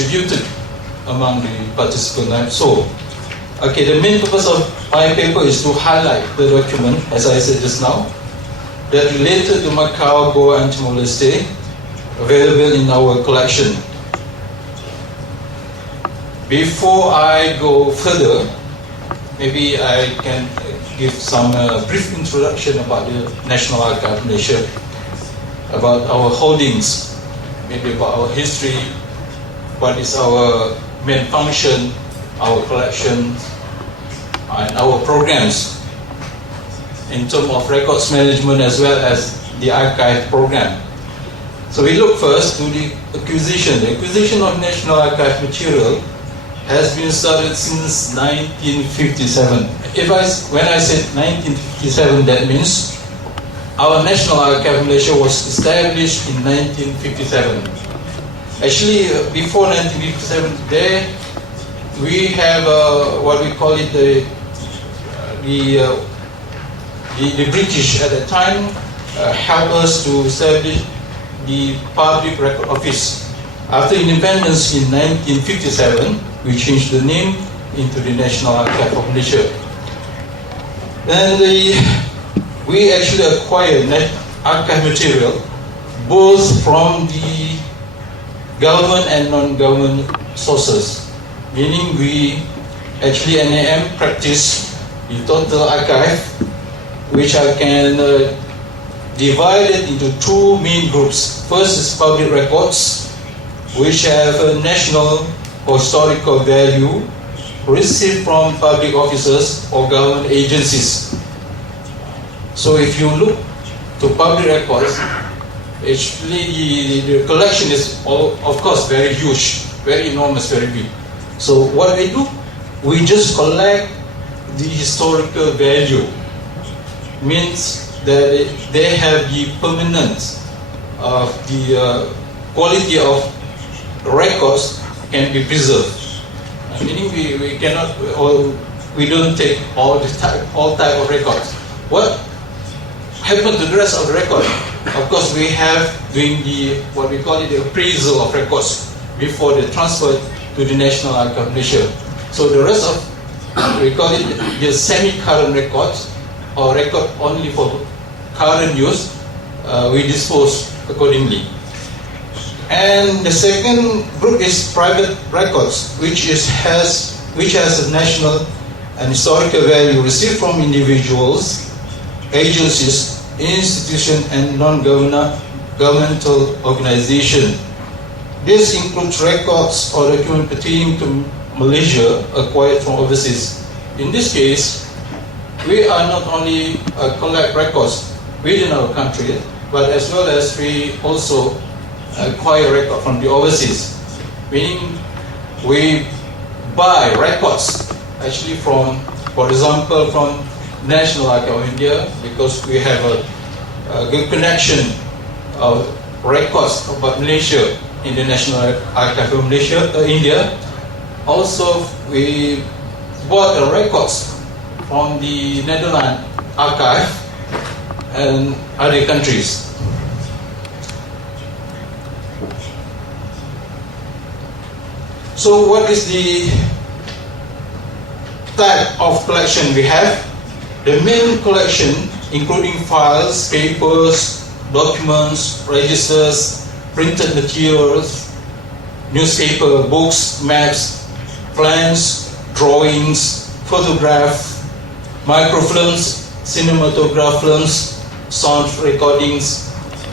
distributed among the participants. So, okay, the main purpose of my paper is to highlight the document, as I said just now, that related to Macau, Goa, and Timor-Leste, available in our collection. Before I go further, maybe I can give some brief introduction about the National Archive Malaysia, about our holdings, maybe about our history, what is our main function, our collection, and our programs in terms of records management as well as the archive program. So we look first to the acquisition. The acquisition of National Archive material has been started since 1957. When I said 1957, that means our National Archive Malaysia was established in 1957. Actually, before 1957, there we have what we call it the British at the time helped us to establish the Public Record Office. After independence in 1957, we changed the name into the National Archive of Malaysia. Then we actually acquired archive material both from the government and non-government sources, meaning we actually NAM practice the total archive, which I can divide it into two main groups. First is public records, which have a national or historical value received from public officers or government agencies. So if you look to public records, actually the collection is of course very huge, very enormous, very big. So what we do, we just collect the historical value. Means that they have the permanence of the quality of records can be preserved. Meaning we cannot, or we don't take all type of records. What happened to the rest of the record? Of course, we have doing what we call it the appraisal of records before they transfer to the National Archive Malaysia. So the rest of, we call it the semi-current records, or record only for current use, we dispose accordingly. And the second group is private records, which has a national and historical value received from individuals, agencies, institutions, and non-governmental organizations. This includes records or documents pertaining to Malaysia acquired from overseas. In this case, we are not only collect records within our country, but as well as we also acquire record from the overseas. Meaning we buy records actually from, for example, from National Archive of India, because we have a good connection of records about Malaysia in the National Archive of Malaysia, India. Also, we bought the records from the Netherlands Archive and other countries. So what is the type of collection we have? The main collection, including files, papers, documents, registers, printed materials, newspaper, books, maps, plans, drawings, photographs, microfilms, cinematograph films, sound recordings,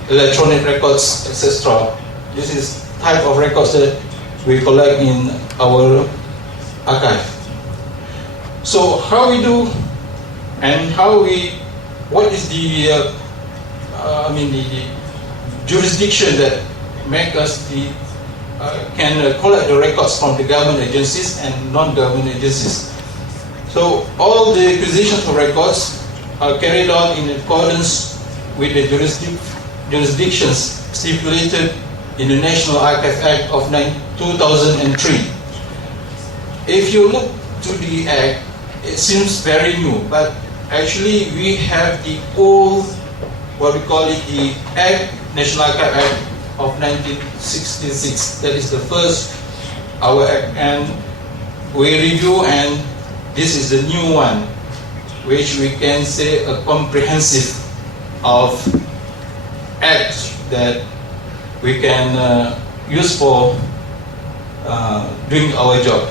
electronic records, etc. This is type of records that we collect in our archive. So how we do, and what is the jurisdiction that make us can collect the records from the government agencies and non-government agencies. So all the acquisitions of records are carried out in accordance with the jurisdictions stipulated in the National Archive Act of 2003. If you look to the Act, it seems very new, but actually we have the old, what we call it, the Act, National Archive Act of 1966. That is the first our act, and we review, and this is the new one, which we can say a comprehensive of act that we can use for doing our job.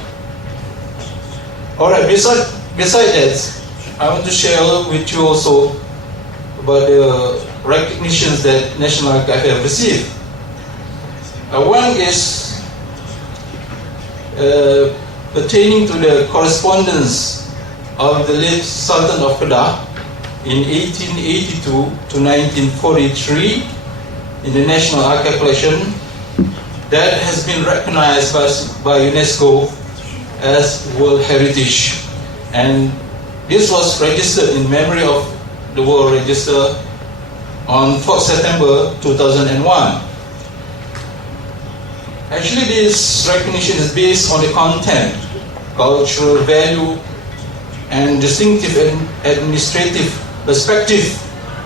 Alright, besides that, I want to share with you also about the recognitions that National Archive have received. One is pertaining to the correspondence of the late Sultan of Kedah in 1882 to 1943 in the National Archive collection that has been recognized by UNESCO as World Heritage, and this was registered in memory of the World Register on 4th September 2001. Actually, this recognition is based on the content, cultural value, and distinctive administrative perspective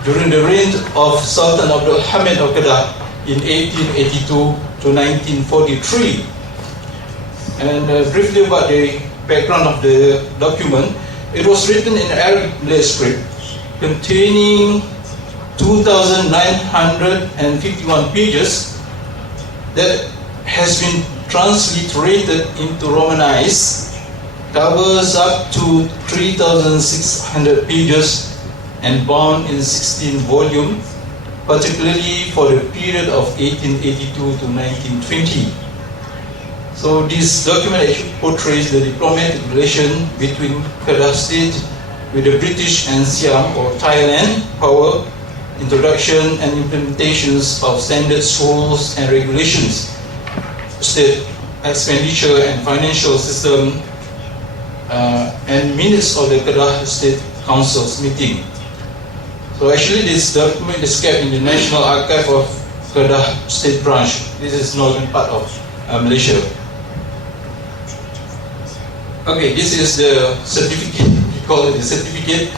during the reign of Sultan Abdul Hamid of Kedah in 1882 to 1943. And briefly about the background of the document, it was written in Arabic Malay script containing 2,951 pages that has been transliterated into Romanized, covers up to 3,600 pages and bound in 16 volumes, particularly for the period of 1882 to 1920. So this document actually portrays the diplomatic relation between Kedah State with the British and Siam or Thailand power, introduction and implementations of standards, rules and regulations, state expenditure and financial system, and minutes of the Kedah State Council's meeting. So actually this document is kept in the National Archive of Kedah State Branch. This is northern part of Malaysia. Okay, this is the certificate, we call it the certificate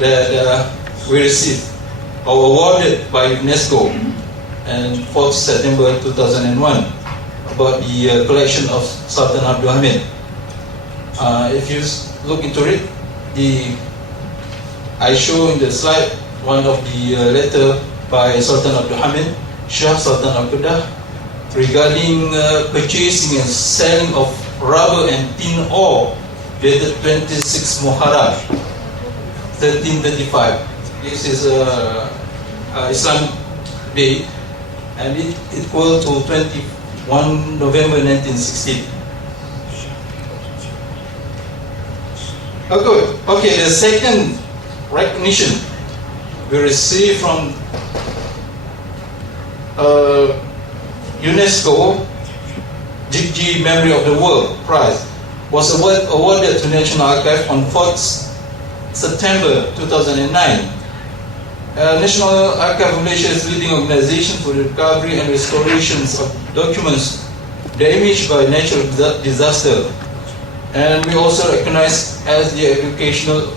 that we received or awarded by UNESCO on 4th September 2001 about the collection of Sultan Abdul Hamid. If you look into it, I show in the slide one of the letter by Sultan Abdul Hamid, Shah Sultan of Kedah, regarding purchasing and selling of rubber and tin ore dated 26 Muharram 1335. This is Islam Day, and it equal to 21 November 1916. Okay, the second recognition we received from UNESCO Jigji Memory of the World Prize was awarded to National Archive on 4th September 2009. National Archive of Malaysia is a leading organization for the recovery and restorations of documents damaged by natural disaster, and we also recognize as the educational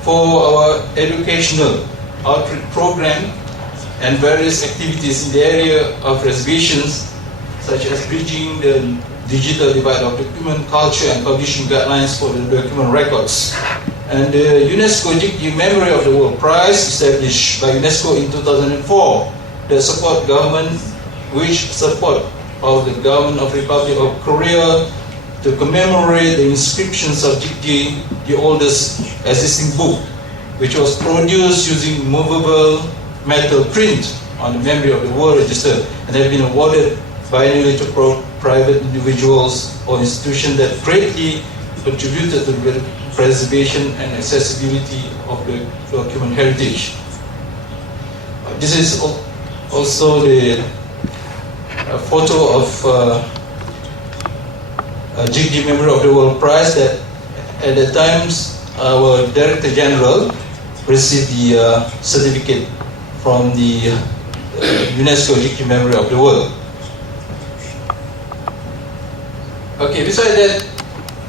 for our educational outreach program and various activities in the area of reservations, such as bridging the digital divide of document culture and publishing guidelines for the document records. And the UNESCO Jigji Memory of the World Prize, established by UNESCO in 2004, that support government of the government of Republic of Korea to commemorate the inscriptions of Jigji, the oldest existing book, which was produced using movable metal print on the memory of the World Register, and have been awarded biannually to private individuals or institutions that greatly contributed to the preservation and accessibility of the document heritage. This is also the photo of Jigji Memory of the World Prize that at the times our Director General received the certificate from the UNESCO Jigji Memory of the World. Okay, besides that,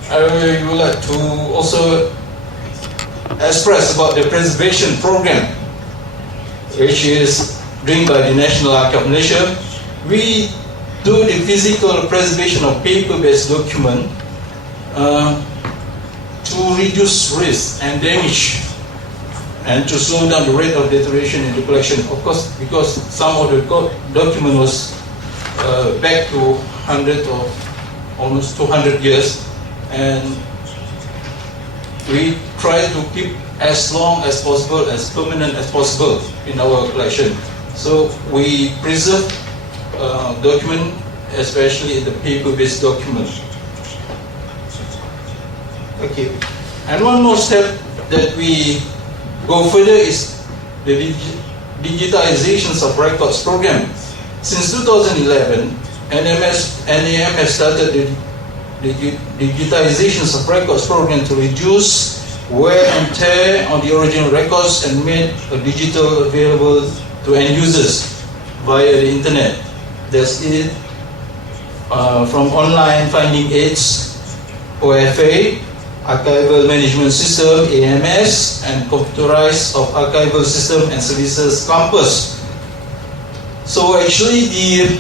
I would like to also express about the preservation program, which is doing by the National Archive of Malaysia. We do the physical preservation of paper-based document to reduce risk and damage and to slow down the rate of deterioration in the collection. Of course, because some of the document was back to 100 or almost 200 years, and we try to keep as long as possible, as permanent as possible in our collection. So we preserve document, especially the paper-based document. Okay, and one more step that we go further is the digitizations of records program. Since 2011, NAM has started the digitizations of records program to reduce wear and tear on the original records and made digital available to end users via the internet. That's it. From online finding aids, OFA, Archival Management System, AMS, and computerized of archival system and services campus. So actually the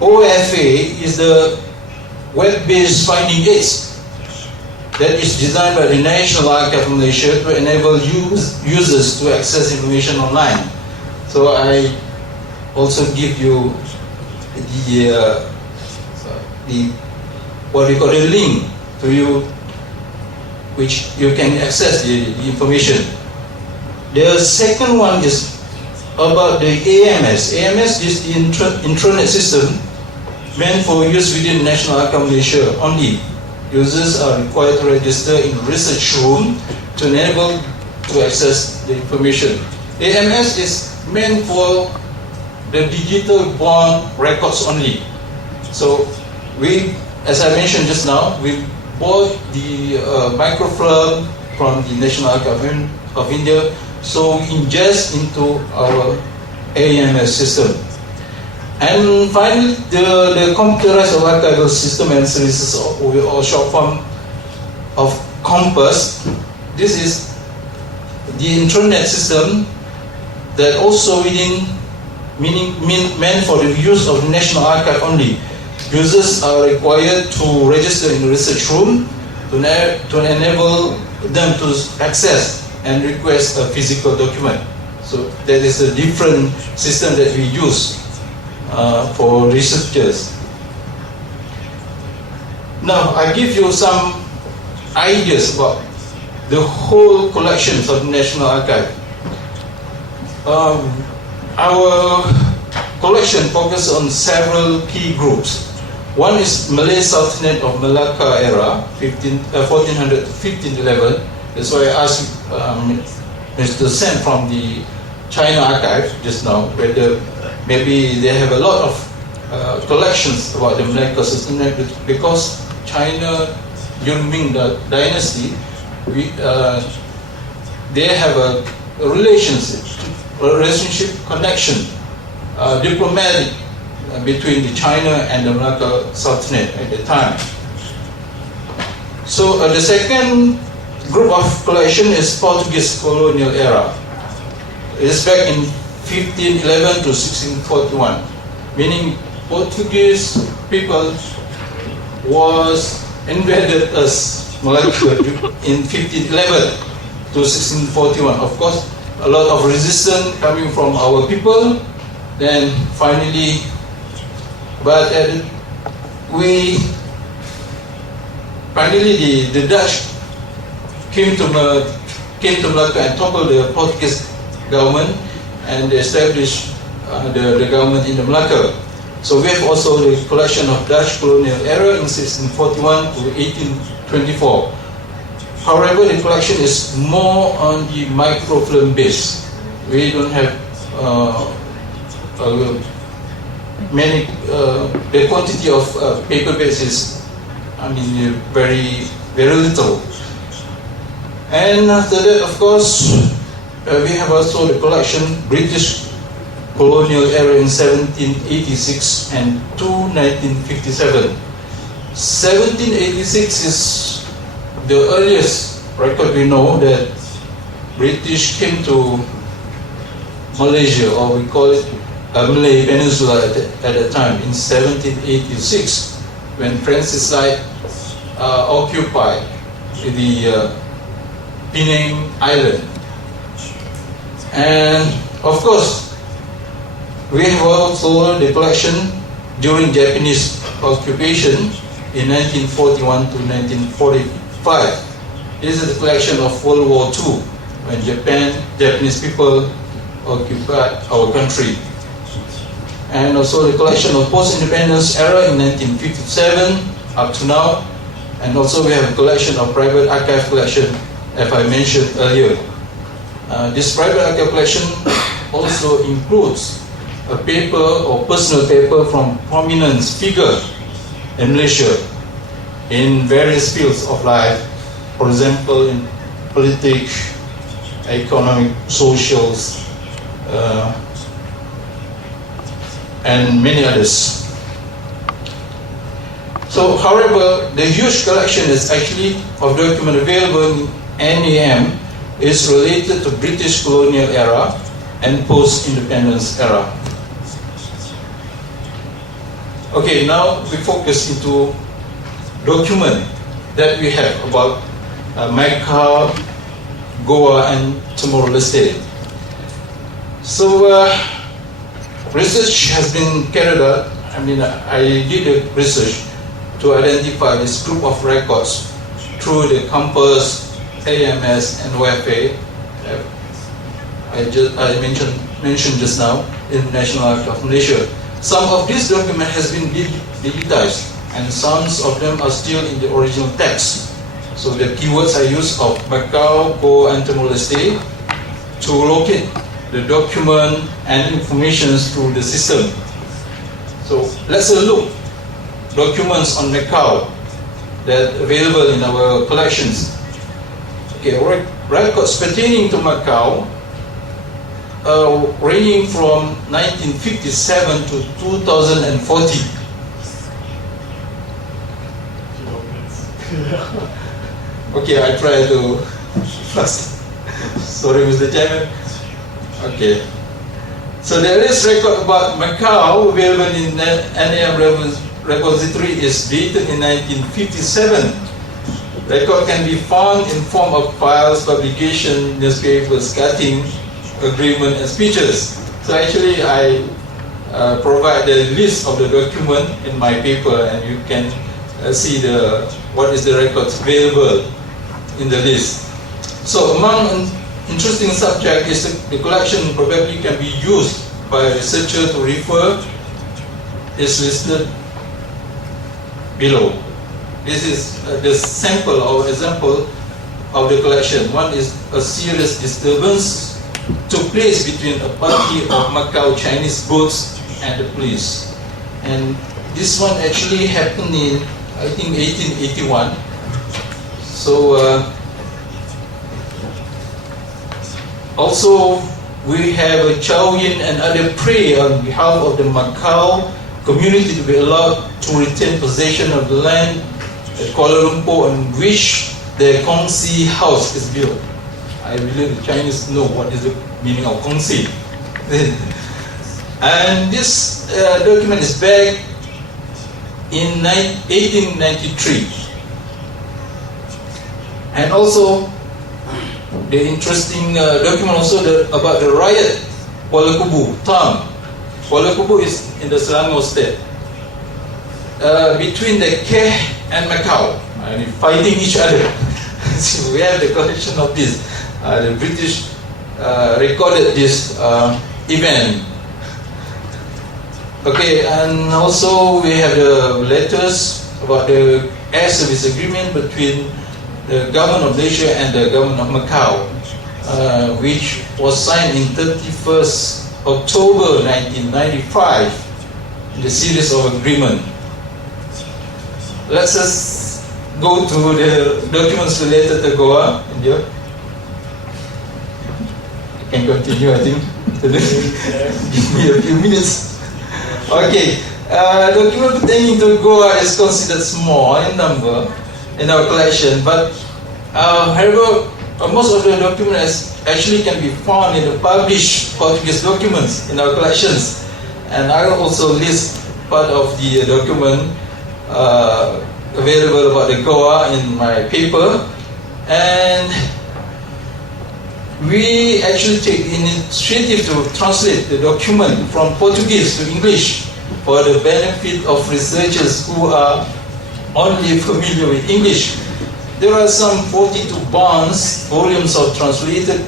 OFA is the web-based finding aids that is designed by the National Archive of Malaysia to enable users to access information online. So I also give you the what we call the link to you, which you can access the information. The second one is about the AMS. AMS is the intranet system meant for use within National Archive of Malaysia only. Users are required to register in research room to enable to access the information. AMS is meant for the digital born records only. So we, as I mentioned just now, we bought the microfilm from the National Archive of India, so we ingest into our AMS system. And finally, the computerized archival system and services, or short form of COMPASS. This is the intranet system that also meant for the use of the National Archive only. Users are required to register in the research room to enable them to access and request a physical document. So that is a different system that we use for researchers. Now I give you some ideas about the whole collections of the National Archive. Our collection focuses on several key groups. One is Malay Sultanate of Malacca era, 1400 to 1511. That's why I asked Mr. Sen from the China Archive just now, whether maybe they have a lot of collections about the Malacca Sultanate, because China during Ming Dynasty, they have a relationship connection, diplomatic, between the China and the Malacca Sultanate at the time. So the second group of collection is Portuguese colonial era. It is back in 1511 to 1641, meaning Portuguese people was invaded us Malacca in 1511 to 1641. Of course, a lot of resistance coming from our people. Then finally, but the Dutch came to Malacca and toppled the Portuguese government and established the government in the Malacca. So we have also the collection of Dutch colonial era in 1641 to 1824. However, the collection is more on the microfilm base. We don't have the quantity of paper base is, very little. And after that, of course, we have also the collection British colonial era in 1786 and to 1957. 1786 is the earliest record we know that British came to Malaysia, or we call it Malay Peninsula at that time in 1786, when Francis Light occupied the Penang Island. And of course, we have also the collection during Japanese occupation in 1941 to 1945. This is the collection of World War II, when Japanese people occupied our country. And also the collection of post-independence era in 1957 up to now. And also we have a collection of private archive collection, as I mentioned earlier. This private archive collection also includes a paper or personal paper from prominent figure in Malaysia in various fields of life, for example in politics, economic, socials, and many others. So, however, the huge collection is actually of document available in NAM is related to British colonial era and post-independence era. Okay, now we focus into document that we have about Macau, Goa, and Timor-Leste. So, research has been carried out. I did a research to identify this group of records through the Compass, AMS, and OFA. I mentioned just now in the National Archive of Malaysia. Some of this document has been digitized, and some of them are still in the original text. So the keywords I use of Macau, Goa, and Timor-Leste to locate the document and information through the system. So let's look documents on Macau that are available in our collections. Okay, records pertaining to Macau ranging from 1957 to 2040. Okay, I try to fast. Sorry, Mr. Chairman. Okay. So the earliest record about Macau available in NAM repository is dated in 1957. Record can be found in form of files, publication, newspapers, cutting, agreement, and speeches. So actually, I provide the list of the document in my paper, and you can see what is the records available in the list. So among interesting subject is the collection probably can be used by a researcher to refer is listed below. This is the sample or example of the collection. One is a serious disturbance took place between a party of Macau Chinese boats and the police. And this one actually happened in, I think, 1881. So, also, we have a Chow Yin and other prayer on behalf of the Macau community to be allowed to retain possession of the land at Kuala Lumpur on which the Kongsi house is built. I believe the Chinese know what is the meaning of Kongsi. And this document is back in 1893. And also, the interesting document also about the riot, Kuala Kubu, town. Kuala Kubu is in the Selangor state. Between the Keh and Macau, fighting each other. So we have the collection of this. The British recorded this event. Okay, and also we have the letters about the air service agreement between the government of Malaysia and the government of Macau, which was signed in 31st October 1995 in the series of agreement. Let's just go to the documents related to Goa. India. I can continue, I think. Give me a few minutes. Okay, document pertaining to Goa is considered small in number in our collection, but however, most of the documents actually can be found in the published Portuguese documents in our collections. and I also list part of the document available about the Goa in my paper. And we actually take initiative to translate the document from Portuguese to English for the benefit of researchers who are only familiar with English. There are some 42 volumes of translated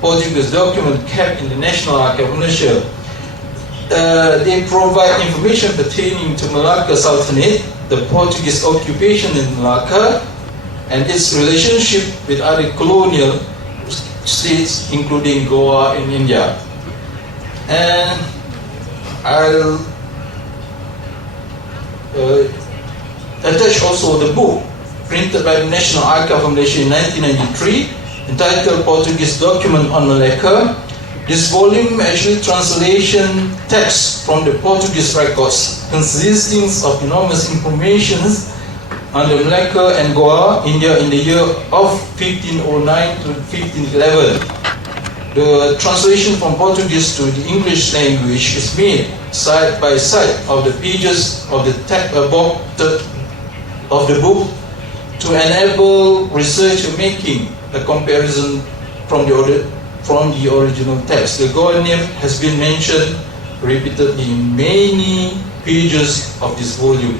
Portuguese document kept in the National Archive of Malaysia. They provide information pertaining to Malacca Sultanate, the Portuguese occupation in Malacca, and its relationship with other colonial states, including Goa in India. And I'll attach also the book printed by the National Archive of Malaysia in 1993, entitled Portuguese Document on Malacca. This volume actually translation text from the Portuguese records, consisting of enormous information on the Malacca and Goa, India in the year of 1509 to 1511. The translation from Portuguese to the English language is made side by side of the pages of the book to enable researcher making a comparison from the original text. The Goa name has been mentioned repeatedly in many pages of this volume.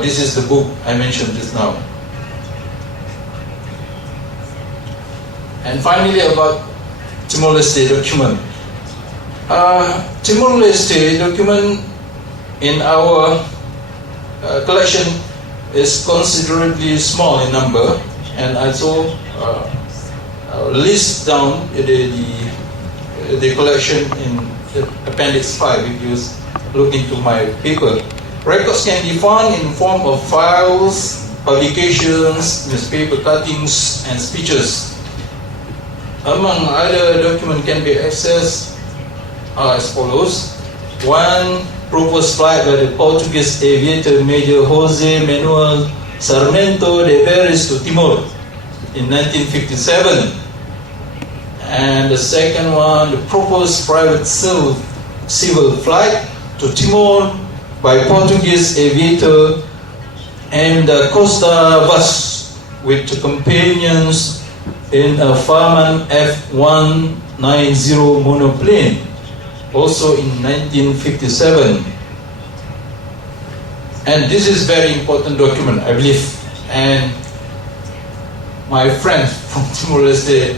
This is the book I mentioned just now. And finally, about Timor-Leste document. Timor-Leste document in our collection is considerably small in number, and also list down the collection in Appendix 5 if you look into my paper. Records can be found in form of files, publications, newspaper cuttings, and speeches. Among other documents can be accessed as follows. One, proposed flight by the Portuguese aviator Major José Manuel Sarmento de Pérez to Timor in 1957. And the second one, the proposed private civil flight to Timor by Portuguese aviator and Costa Vaz with two companions in a Farman F-190 monoplane, also in 1957. And this is very important document, I believe, and my friends from Timor-Leste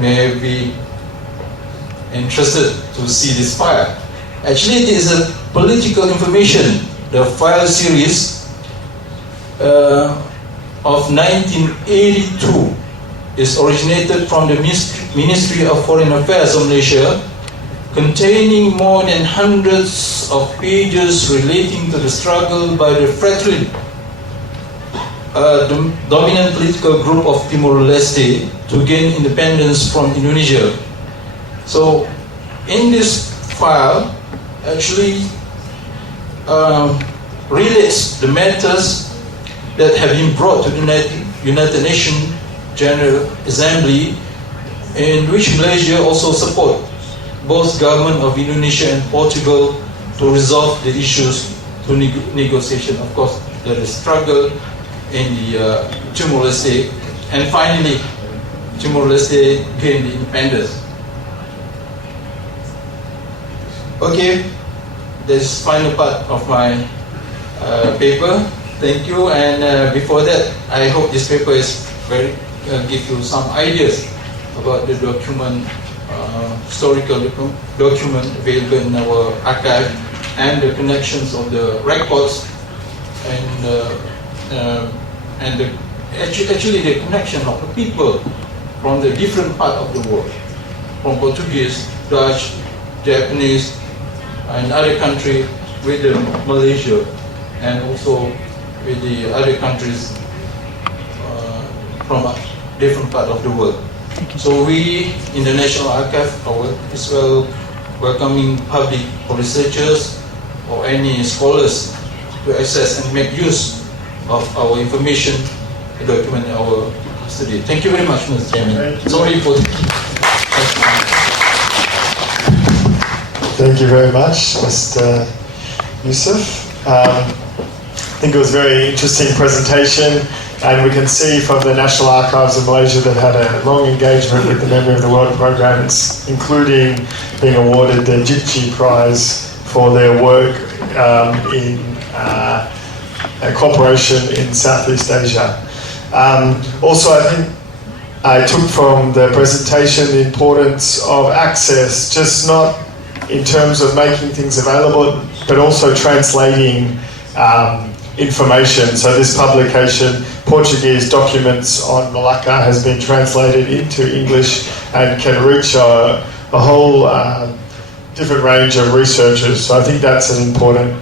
may be interested to see this file. Actually, it is a political information. The file series of 1982 is originated from the Ministry of Foreign Affairs of Malaysia, containing more than hundreds of pages relating to the struggle by the Fratellid, the dominant political group of Timor-Leste, to gain independence from Indonesia. So, in this file, actually relates the matters that have been brought to the United Nations General Assembly, in which Malaysia also support both government of Indonesia and Portugal to resolve the issues through negotiation. Of course, there is struggle in the Timor-Leste, and finally, Timor-Leste gained independence. Okay, this is final part of my paper. Thank you. And before that, I hope this paper is give you some ideas about the document, historical document available in our archive, and the connections of the records, and actually the connection of the people from the different part of the world, from Portuguese, Dutch, Japanese, and other country with Malaysia, and also with the other countries from a different part of the world. So we in the National Archive are as well welcoming public or researchers or any scholars to access and make use of our information to document our study. Thank you very much, Mr. Chairman. Sorry for Thank you very much, Mr. Yusof. I think it was a very interesting presentation, and we can see from the National Archives of Malaysia they've had a long engagement with the Memory of the World programs, including being awarded the Jitchi Prize for their work in cooperation in Southeast Asia. Also, I think I took from the presentation the importance of access, just not in terms of making things available, but also translating information. So this publication, Portuguese Documents on Malacca, has been translated into English and can reach a whole different range of researchers. So I think that's an important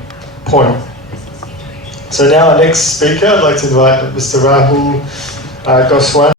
point. So now our next speaker, I'd like to invite Mr. Rahul Goswami.